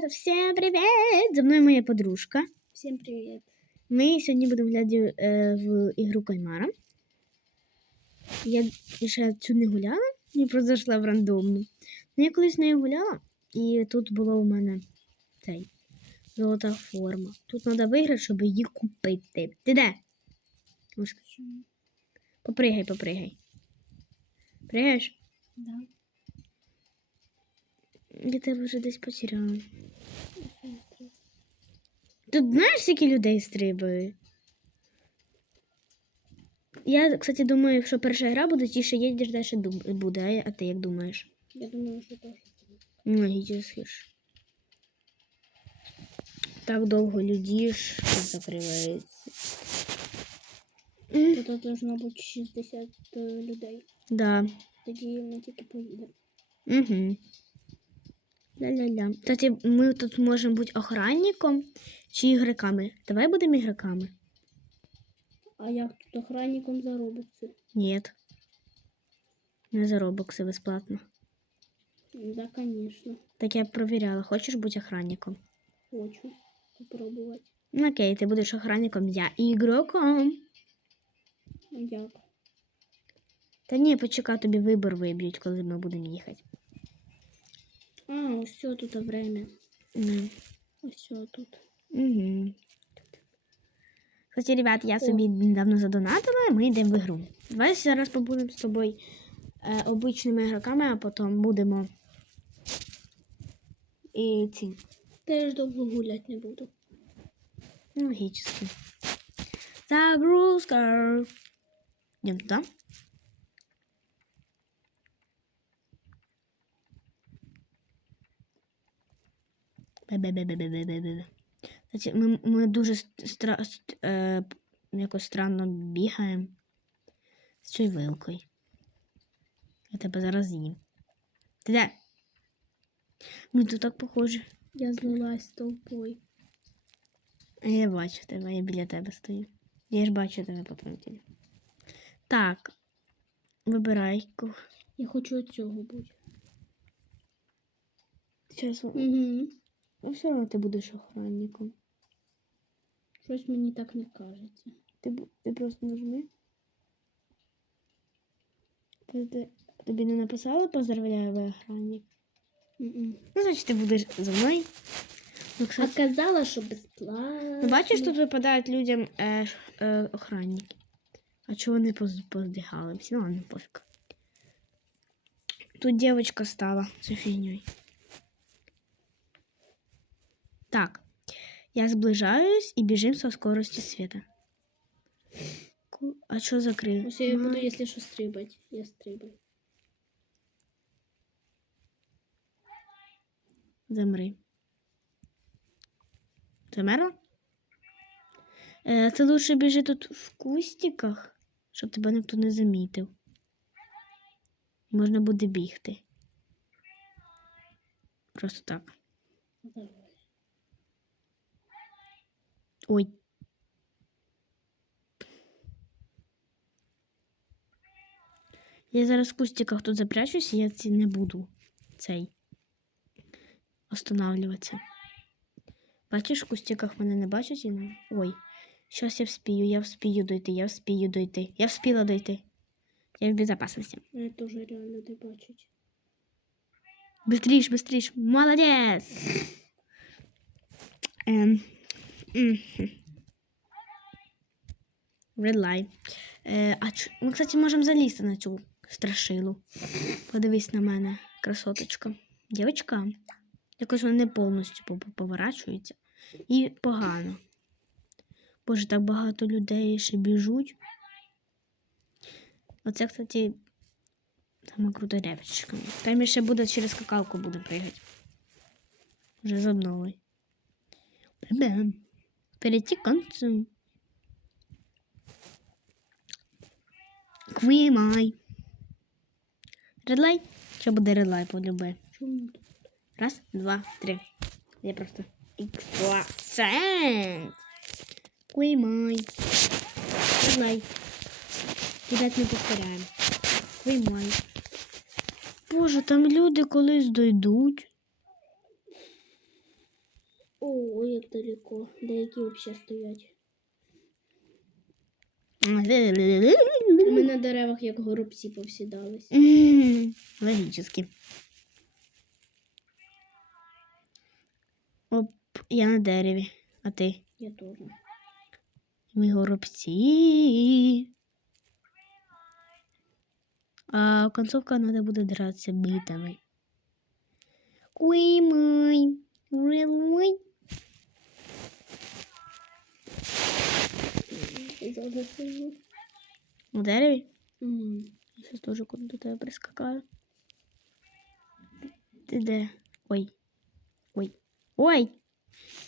ребята, всем привет! За мною моя подружка. Всем привет. Ми сьогодні будемо глядати е, в ігру кальмара. Я ще цю не гуляла, мені просто зайшла в рандомну. Ну, я колись нею гуляла, і тут було у мене цей золота форма. Тут треба виграти, щоб її купити. Ти де? Попригай, попригай. Пригаєш? Да. Я тебе вже десь потеряла. Тут знаєш, скільки людей стрибає? Я, кстати, думаю, якщо перша гра буде, тіше їдеш далі буде. А ти як думаєш? Я думаю, что тоже. Ну, їдеш. Так довго людіш, закривається. Тут должно быть 60 э, людей. Да. Тоді ми тільки поїдемо. Угу. Ля-ля-ля. Кстати, ми тут можемо бути охранником чи ігроками. Давай будемо ігроками. А як тут охранником заробиться? Нет. Не за робокси безплатно. Да, конечно. Так я провіряла. Хочеш бути охранником? Хочу попробувати. Ну, окей, ти будеш охранником, я ігроком. Як? Та ні, почекай, тобі вибор виб'ють, коли ми будемо їхати. А, все тут время. Mm. Все тут. Угу. Кстати, ребят, я собі недавно задонатила, ми йдемо в ігру. Давай зараз побудемо з тобою е, обичними ігроками, а потім будемо. І ці. Теж довго гуляти не буду. Ну, логически. Загрузка. Идем туда. Бе-бе-бе-бе-бе-бе-бе. Ми, ми дуже ст- стра, е, якось странно бігаємо з цією вилкою. Я тебе зараз з'їм. Ти де? Ну, тут так похоже. Я злилась толпою. А Я бачу тебе, я біля тебе стою. Я ж бачу тебе по пам'яті. Так. Вибирай. Я хочу цього бути. Зараз. Угу. Ну, все одно ти будеш охранником. Щось мені так не кажеться. Ти, ти просто нажми. Тобі не написали поздравляю, ви охранник? Ну, значить, ти будеш за мною. Ну, А кстати, казала, що безплатно. ну, бачиш, тут випадають людям е, е, охранники. А чого вони поз- поздихали? Всі ладно, пофіг. Тут девочка стала фігньою. Так. Я зближаюсь і біжим со скоростю света. А закрив? Ось я буду, якщо що, стрибати. Я стрибаю. Замри. Замерла? Е, ти лучше біжи тут в кустиках, щоб тебе ніхто не замітив. Можна буде бігти. Просто так. Ой. Я зараз в кустиках тут запрячусь, і я ці не буду цей останавливатися. Бачиш, в кустиках мене не бачать і не. Ой. Щас я вспію, я вспію дойти, я вспію дойти. Я вспіла дойти. Я в безопасности. Мене теж реально не бачать. Быстріш, быстріш. Молодець. Ем. Red light. Е, а ч... Ми, кстати, можемо залізти на цю страшилу. Подивись на мене, красоточка. Дівчинка. Якось вона не повністю поворачується. І погано. Боже, так багато людей ще біжуть. Оце, кстати, саме крута девочка. Там ще буде через скакалку буде пригати. Вже з обновою. Бам. Перейти к концу. Квімай. Редлай? Що буде редлай по любе? Чому тут? Раз, два, три. Я просто експласент. Квімай. Редлай. Ребят, не повторяємо. Квімай. Боже, там люди колись дойдуть. О, як далеко. Деякі взагалі стоять. Ми на деревах як горобці повсідались. Логически. Оп, я на дереві, а ти? Я теж. Ми горобці. А концовка надо буде драться битами. Ой, мой. зараз сижу. У дереві? Угу. Я зараз теж куди до тебе прискакаю. Ти де? Ой. Ой. Ой!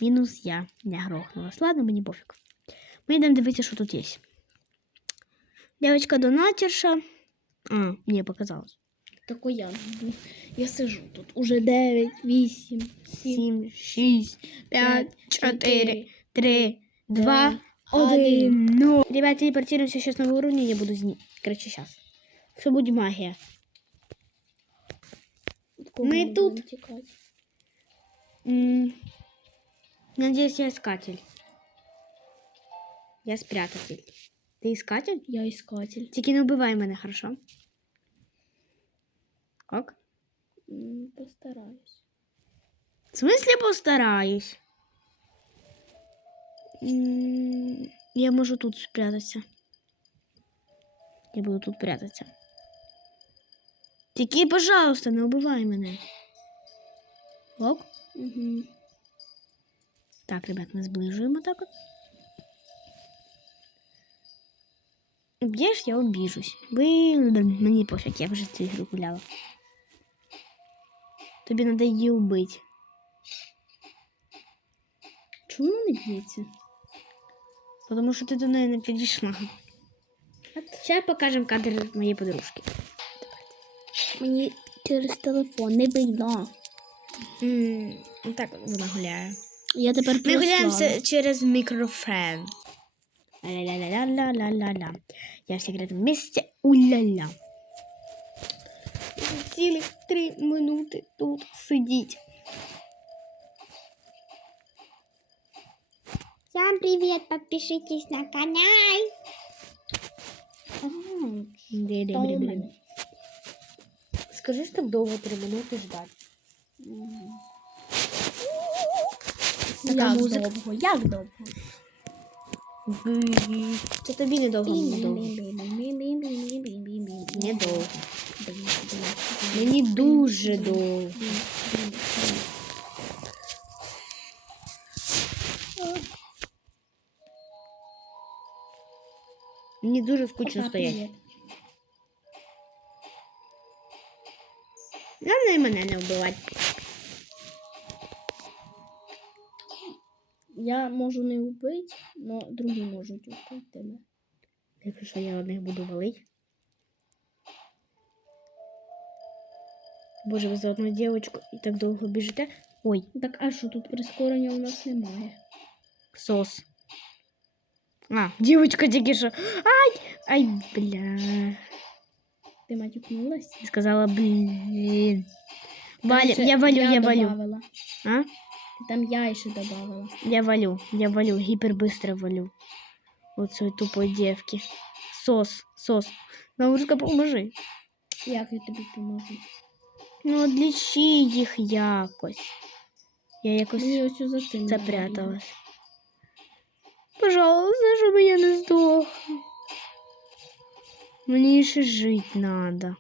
Мінус я. Не грохнулась. Ладно, мені пофіг. Ми йдемо дивитися, що тут є. Девочка донатерша. А, мені показалось. Такой я. Я сижу тут. Уже 9, 8, 7, 7 6, 5, 4, 3, 2 Один. Но... Ну. Ну. Ребята, телепортируемся сейчас на уровне, я буду знить. Короче, сейчас. Все будет магия. Откуда Мы тут. Надеюсь, я искатель. Я спрятатель. Ты искатель? Я искатель. Тільки не ну, вбивай мене, хорошо? Как? Постараюсь. В смысле постараюсь? Я можу тут спрятатися. Я буду тут прятатися. Тільки, пожалуйста, не убивай мене. Ок? Угу. Так, ребят, ми зближуємо так от. Я обіжусь. Ви мені пофіг, я вже цю ігру гуляла. Тобі треба її вбити. Чому не б'ється? Тому що ти до неї не підійшла. Зараз покажемо кадр моєї подружки. Мені через телефон не видно. М, Так вона гуляє. Я тепер Ми гуляємося через мікрофон. Ля-ля-ля-ля-ля-ля-ля. Я в секретному місці. Уля-ля. Цілих три минути тут сидіть. Всем привет, подпишитесь на канал. Бля-бля-бля-бля. Скажи, що так довго три минути ждати. Така Як музика. довго? Як довго? Це тобі недовго мені довго. Недовго. Мені дуже довго. Мені дуже скучно стоять. Головне мене не вбивати. Я можу не вбити, але другі можуть вбити тебе. Якщо що я одних буду валити. Боже, ви за одну дівчинку і так довго біжите. Ой, Так, а що тут прискорення у нас немає? сос. А, дівчинка тільки що. Ай! Ай, бля. Ти матюкнулась? Я сказала, блін. Валя, Там ще я валю, я валю. добавила. А? Ти Там я ще добавила. Я валю, я валю, гіпербыстро валю. Вот своей тупой девки. Сос, сос. Наурка, поможи. Як я тобі поможу? Ну, одлічи їх якось. Я якось Мені ось за цим. треба бігати. запряталась. Пожалуйста, щоб я не здох. Мені ще жити надо.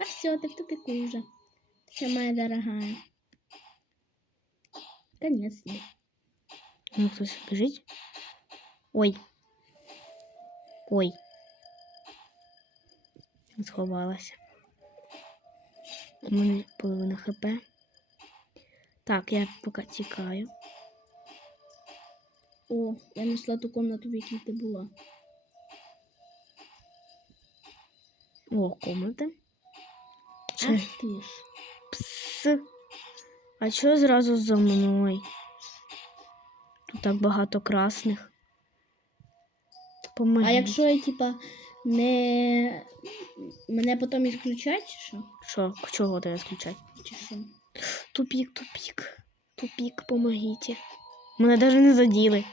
А все, ты в тупику уже. Все, моя дорогая. Конец. Ну, хтось біжить. Ой. Ой. Сховалася. У мене половина хп. Так, я поки тікаю. О, я знайшла ту комнату, в якій ти була. О, комната. Ах ти ж. пс. А чого зразу за мною? Тут так багато красних. Помогіть. А якщо я, типа, Не... Мене потім ісключать, чи що? Що, чого тебе включать? Чи що? Тупік, тупік. Тупік, помогите. Мене навіть не заділи.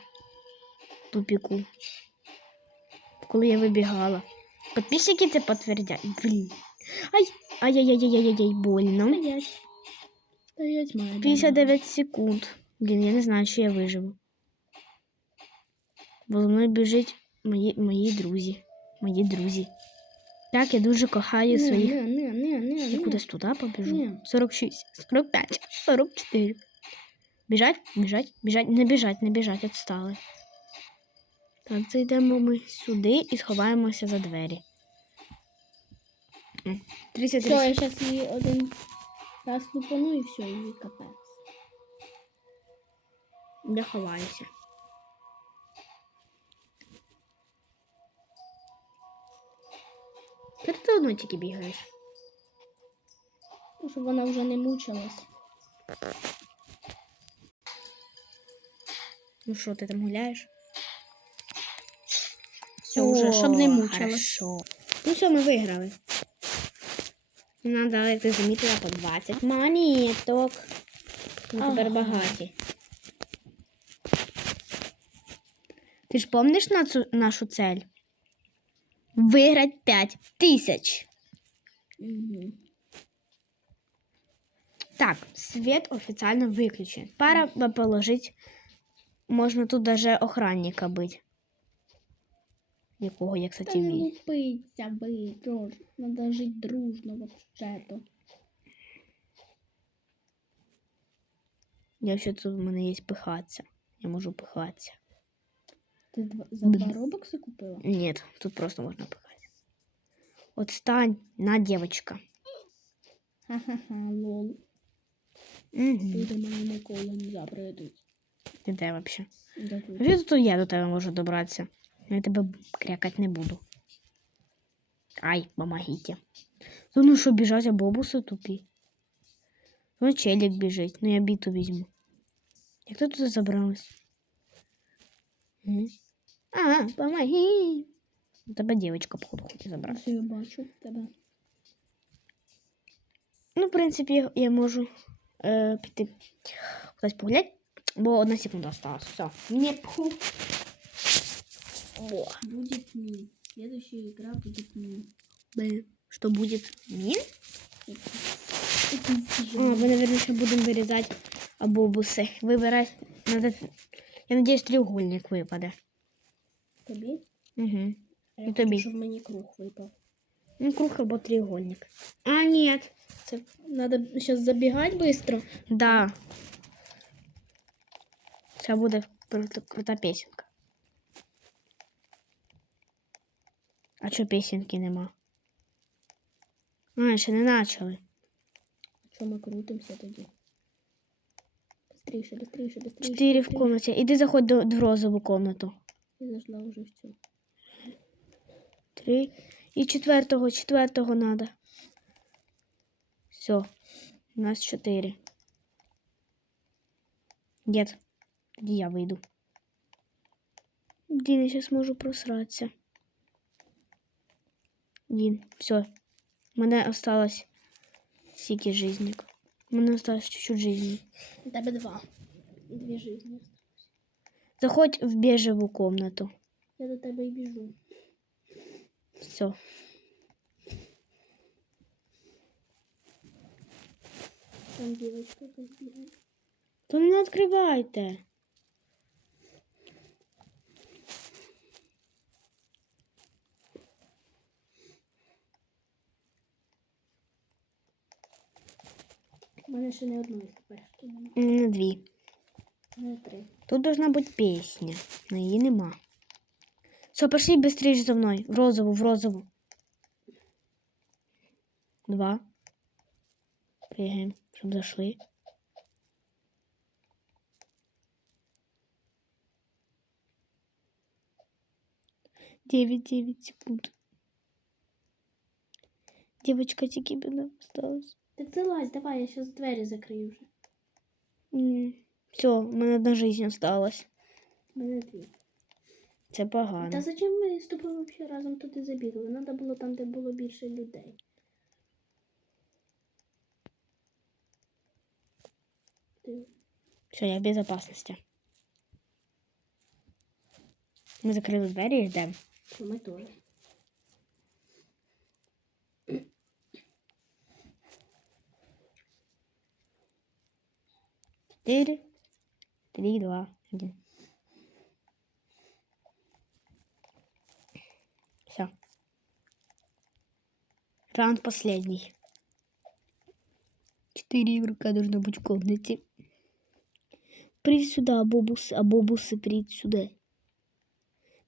Тупіку. Коли я вибігала. Підписчики це підтвердять. Блін. Ай! Ай-яй-яй-яй-яй, больно. Стоять. Стоять, моя 59 секунд. Блін, я не знаю, чи я виживу. Бо за мною біжить мої, мої друзі. Мої друзі. Так, я дуже кохаю своїх. не, не, не, не, Я кудись туди побіжу. Ні. 46, 45, 44. Біжать, біжать, біжать, не біжать, не біжать, відстали. Так, зайдемо ми сюди і сховаємося за двері. М, 33 Все, я зараз її один раз лупану і все, і капець. Я ховаюся. Ти одно тільки бігаєш? Щоб вона вже не мучилась. Ну що, ти там гуляєш? Все уже, щоб не мучилась. Ну все, ми виграли. Нам дали, як ти замітила, по 20 монеток. Ми тепер багаті. Ти ж помниш на цю, нашу цель? Виграти 5 тисяч. Угу. Так, свет официально выключен. Пора бы положить. Можно тут даже охранника быть. Якого я, Та кстати, не ві. лупиться ви, Джордж. Надо жити дружно вообще-то. Я ще тут у мене є пихатися. Я можу пихатися. Два, за два робокси купила? Ні, тут просто можна пихати. От стань на девочка. Ха-ха-ха, лол. Угу. Ти до мене ніколи не. Ти де вообще? Да тут. Я до тебе можу добратися. Я тебе крякати не буду. Ай, помогите. Ну, ну що, біжать, а бобуси тупі. Ну, челік біжить, ну я біту візьму. Як ти туди забралась? М? А, помоги. У тебе дівчинка, походу, хоче забрати. Ось я бачу тебе. Ну, в принципі, я, я можу е, піти кудись погуляти, бо одна секунда осталась. Все. Не пху. О. Будет мин. Следующая игра будет мин. Б. Что будет? Мин? Это А, тяжело. мы, наверное, еще будем вырезать обобусы. Выбирать надо... Я надеюсь, треугольник выпадет. Тобі? Угу. А І я тобі. хочу, щоб мені круг випав. Ну, круг або треугольник. А, нет. Це надо зараз забігати швидко. Да. Сейчас будет крута, крута песенка. А чё песенки нема? А, ще не начали. Що ми крутимося тоді? Быстріше, быстріше, быстріше. Четыре в быстріше. комнате. Иди заходь до, в розову комнату. Я зайшла вже в цю. Три. І четвертого, четвертого надо. Все. У нас чотири. Нет. Тоді я вийду. Дін, я сейчас можу просратися. Дін, все. У мене осталось стільки жизнік. У мене осталось чуть-чуть жизни. У тебе два. Дві жизни. Заходь в бежеву комнату. Я до тебе і біжу. Все. Там дівчинка якась бігає. То не відкривайте. У мене ще не одної хпшки немає. У мене дві. Не три. Тут должна бути пісня, але її нема. Все, пошли быстрее за мною. В розову, в розову. Два. Пригаємо, щоб зайшли. Девять, девять секунд. Девочка тільки б осталась. Так залазь, давай, я зараз двері закрию вже. Все, у мене одна жизнь осталась. У мене дві. Це погано. Та зачем ми з тобою взагалі разом туди забігли? Треба було там, де було більше людей. Все, я в безопасности. Ми закрили двері і ждемо. ми теж. Четыре, три, два, один. Все. Раунд последний. Четыре игрока должно быть в комнате. Прийдь сюда, бобусы, а бобусы прийдь сюда.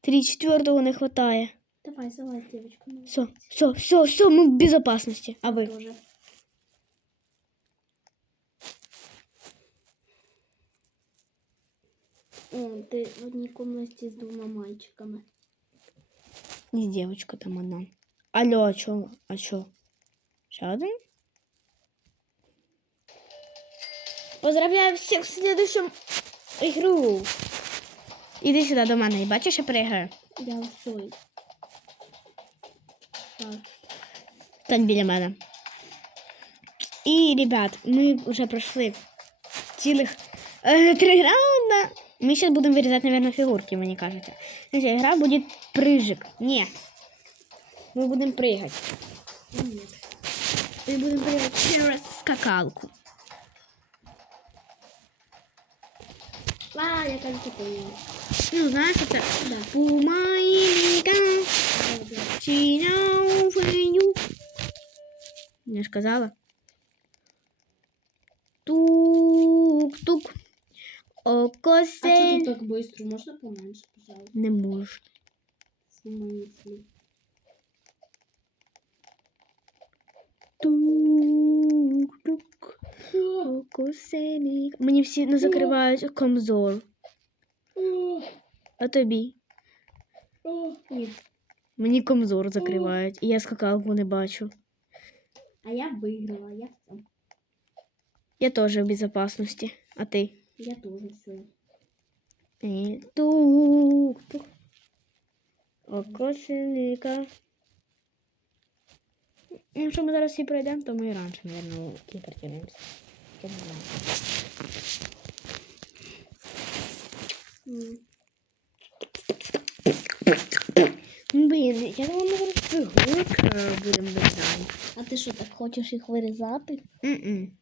Три четвертого не хватает. Давай, залазь, девочка. Все, все, все, все, мы в безопасности. А вы? Тоже. О, ти в одній кімнаті з двома мальчиками. Не девочка там одна. Алло, а чё? А чё? Ще один? Поздравляю всех в следующем игру. Іди сюди до мене і бачиш, я переграю. Я усой. Так. Стань біля мене. І, ребят, ми вже пройшли цілих е, три раунда. Ми зараз будемо вирізати, наверное, фігурки, мені кажеться. Значить, гра буде прыжик. Ні. Ми будемо пригати. Ні. Ми будемо пригати через скакалку. А, я кажу, поняла. Ну, знаєш, що це? Да. Пумайка, чиняу, феню. Я ж казала. Тук-тук. А что Окосе. ты так быстро? Можно поменьше, пожалуйста? Не можу. В смысле? Тук-тук. Окосеник. Мені всі не закривають комзор. О, А тобі? о, ні. Мені комзор закривають. І я скакалку не бачу. А я выиграла, я все. Я теж в безопасности. А ти? Я тоже все. Тук-тук. Окосеника. Ну, Якщо ми зараз всі пройдемо, то ми і раніше, мабуть, кіпертінимося. Я не. Ну, Блін, я думала, ми зараз фігурка будемо вирізати. А ти що, так хочеш їх вирізати? М-м.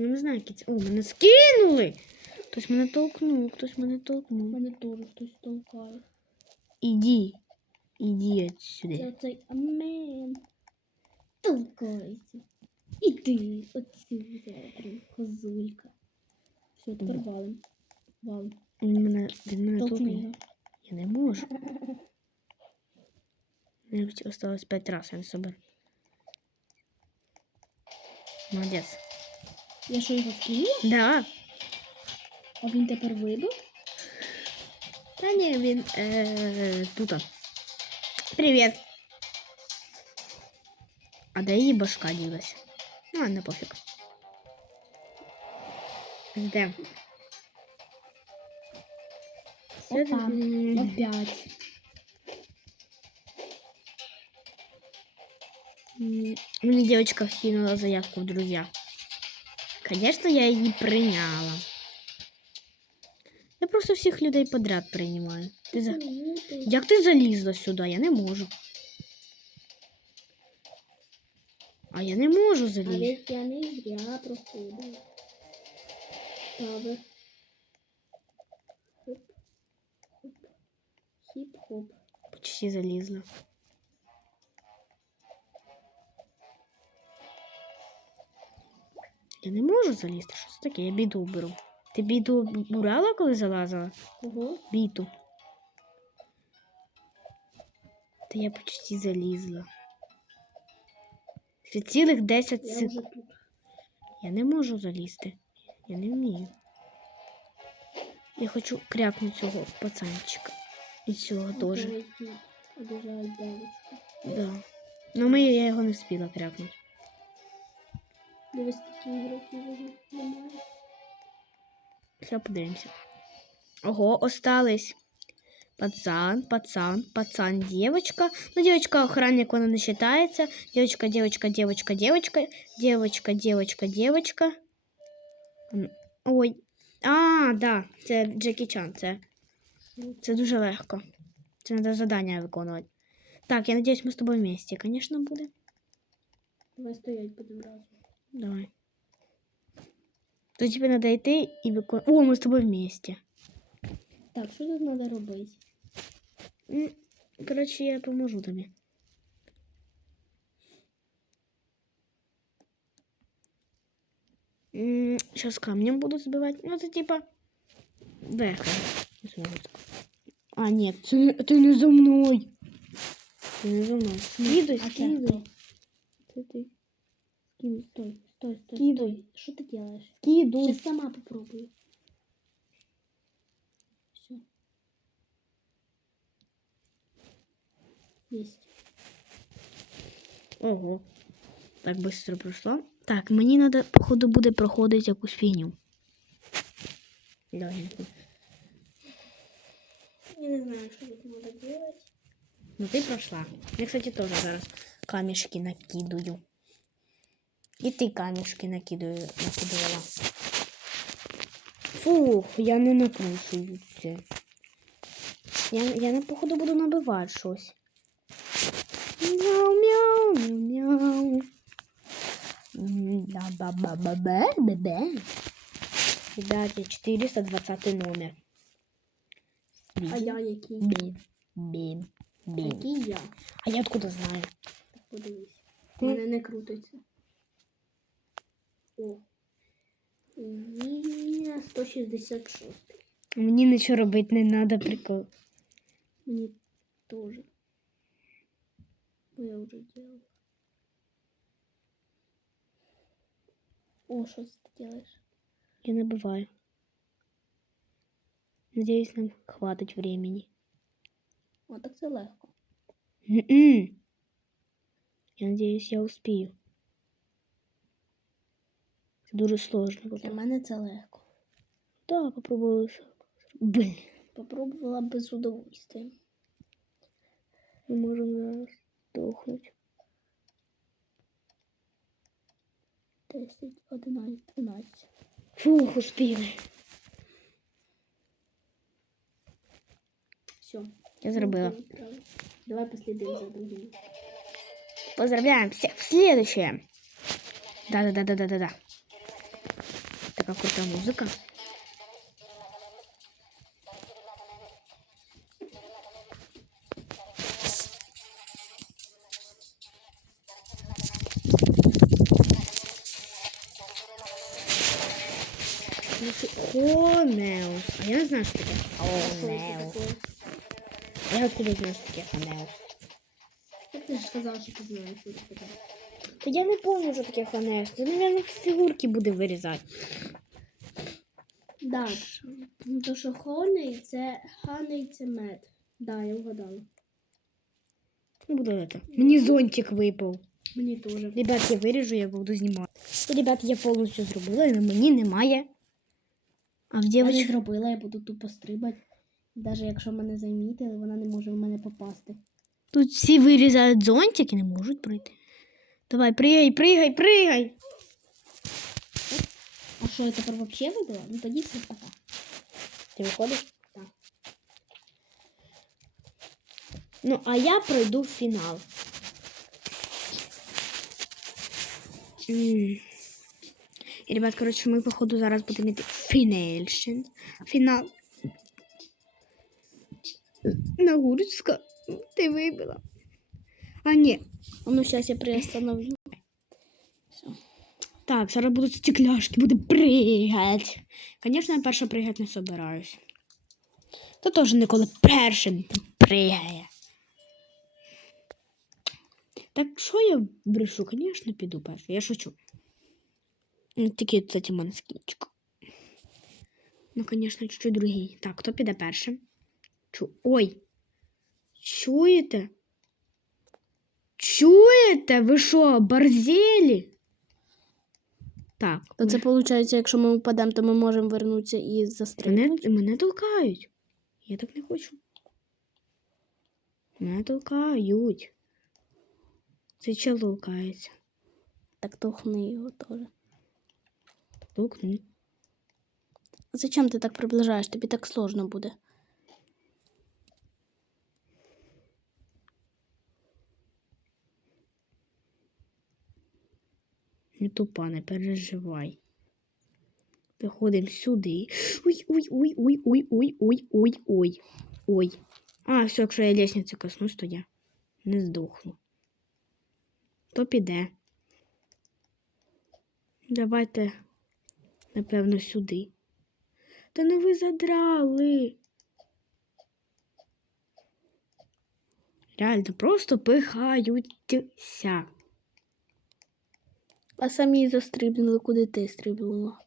Я не знаю, які ці. О, мене скинули! Хтось мене толкнув, хтось мене толкнув. Мене теж хтось толкає. Іди. Іди Це отсюди. оцей амен. Толкається. Іди отсюди, козулька. Все, тепер валим. Валим. Він мене, він мене Толкни його. Я не можу. Мені осталось п'ять разів, я не собі. Молодець. Я що його вкинула? Да. А він тепер вибив? Та ні, він е, тут. Привіт. А де її башка ділася? Ну, не пофіг. Все Опа. Опять. Мне девочка вкинула заявку в друзья. Конечно, я її прийняла. Я просто всіх людей подряд приймаю. Ти за... Як ти залізла сюди? Я не можу. А я не можу залізти. ведь я не зря проходила. Хоп. Хіп-хоп. Почти залізла. Я не можу залізти. Що це таке? Я біду беру. Ти біду брала, коли залазила? Кого? Біту. Та я почти залізла. Ще цілих 10 Я секунд. Я не можу залізти. Я не вмію. Я хочу крякнути цього пацанчика. І цього теж. Да. Ну ми, я його не встигла крякнути. Дивись, такі ігроки немає. Сейчас подивимося. Ого, остались. Пацан, пацан, пацан, девочка. Ну, девочка охранник, вона не считается. Девочка, девочка, девочка, девочка. Девочка, девочка, девочка. М, Ой. А, да, це Джекі Чан. Це, це дуже легко. Це треба завдання виконувати. Так, я надіюсь, ми з тобою вместе, звісно, буде. Давай стоять будемо разом. Давай. То тебе надо йти і виконувати. О, ми з тобою вместе. Так, що тут треба робити? М, Коротше, я поможу тобі. Сейчас камнем буду збивати. Ну, це типа. Веха. А, ні, це не, ти не за мною. Ти не за мною. Скидуй, А це скидуй. хто? Ти. Стой, стой, стой, стой. Скидуй. Що ти робиш? Скидуй. Сейчас сама попробую. Все. Есть. Ого. Так швидко пройшло. Так, мені треба, походу, буде проходити якусь фігню. Легенько. Я не знаю, что тут надо делать. Ну ты прошла. Я, кстати, тоже зараз камешки накидаю. І ти камешки накидаю, накидувала. Фух, я не накручую це. Я, я на походу буду набивати щось. Мяу, мяу, мяу, мяу. М, ба, ба, ба, бе, бе, бе. Ребята, 420 номер. А я який? Бім, бім, бім. Який я? А я откуда знаю? Подивись. У мене не крутиться. О. Вільня 166. Мені нічого робити не треба, прикол. Мені тоже. Бо я вже делала. О, що ти делаешь? Я набиваю. Надіюсь, нам хватить времени. О, так це легко. М-м. Я надіюсь, я успію. Це дуже сложно. Для мене це легко. Так, попробую. Блін, Попробувала без удовольствия. ми можемо зараз здохнути. 10, 11, 12. Фух, успіли. Все. Я зробила. Давай последуем за другим. Поздравляем всех в следующее. Да-да-да-да-да-да Такая крутая музыка. Хонеус. А я не знаю, что такое Хонеус. А я откуда знаю, что такое Хонеус? Как ты же сказала, что ты знаешь, что это такое? Та я не помню, що таке Хонеус. Це, мабуть, фігурки буде вирізати. Да. Ну, то, що хоней, це ханей, це мед. Да, я вгадала. Не буду це. Мені зонтик випав. Мені теж. Ребят, я виріжу, я буду знімати. Ребят, я повністю зробила, і мені немає. А в Я не зробила, я буду тупо стрибати. Навіть якщо мене замітили, вона не може в мене попасти. Тут всі вирізають зонтик і не можуть пройти. Давай, пригай, пригай, пригай. А що, я тепер взагалі вибила? Ну тоді все пока. Ти виходиш? Так. Ну, а я пройду в фінал. І, ребят, коротше, ми, походу, зараз будемо йти фінальшин. Фінал. Нагурська, ти вибила. А, ні. А ну зараз я приостановлю. Так, зараз будуть стекляшки, буде пригати. Звісно, я перша пригати не собираюсь. Та теж ніколи першим пригає. Так що я брешу? Звісно, піду першою. Я шучу. Ну, Тільки, в мене скінчик. Ну, звісно, чуть-чуть другий. Так, хто піде першим? Чу... Ой. Чуєте? Чуєте? Ви що, борзелі? Так. То це виходить, якщо ми впадемо, то ми можемо вернутися і Мене, застрибнути. мене толкають. Я так не хочу. Мене толкають. Це чел толкається. Так товхни його теж. Толкни. А зачем ти так приближаєш? Тобі так сложно буде. тупа, не переживай. Виходимо сюди. Ой-ой-ой-ой-ой-ой-ой-ой. Ой. А, все, якщо я лісниці коснусь, то я не здохну. То піде. Давайте, напевно, сюди. Та ну ви задрали. Реально, просто пихаються. А самі застрибнули, куди ти стрибнула.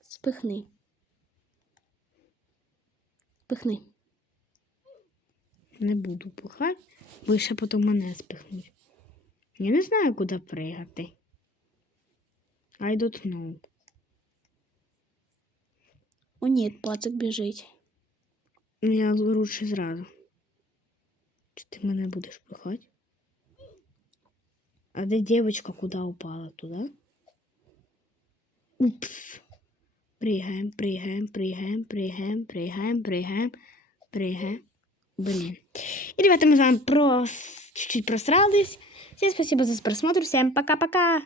Спихни. Спихни. Не буду пихати, бо ще потім мене спихнуть. Я не знаю, куди пригати. I don't know. О, ні, пацик біжить. Ну, я лучше зразу. Чи ти мене будеш пихати? А где девочка куда упала? Туда? Упс. Прыгаем, прыгаем, прыгаем, прыгаем, прыгаем, прыгаем, прыгаем. Блин. И, ребята, мы с вами прос... чуть-чуть просрались. Всем спасибо за просмотр. Всем пока-пока.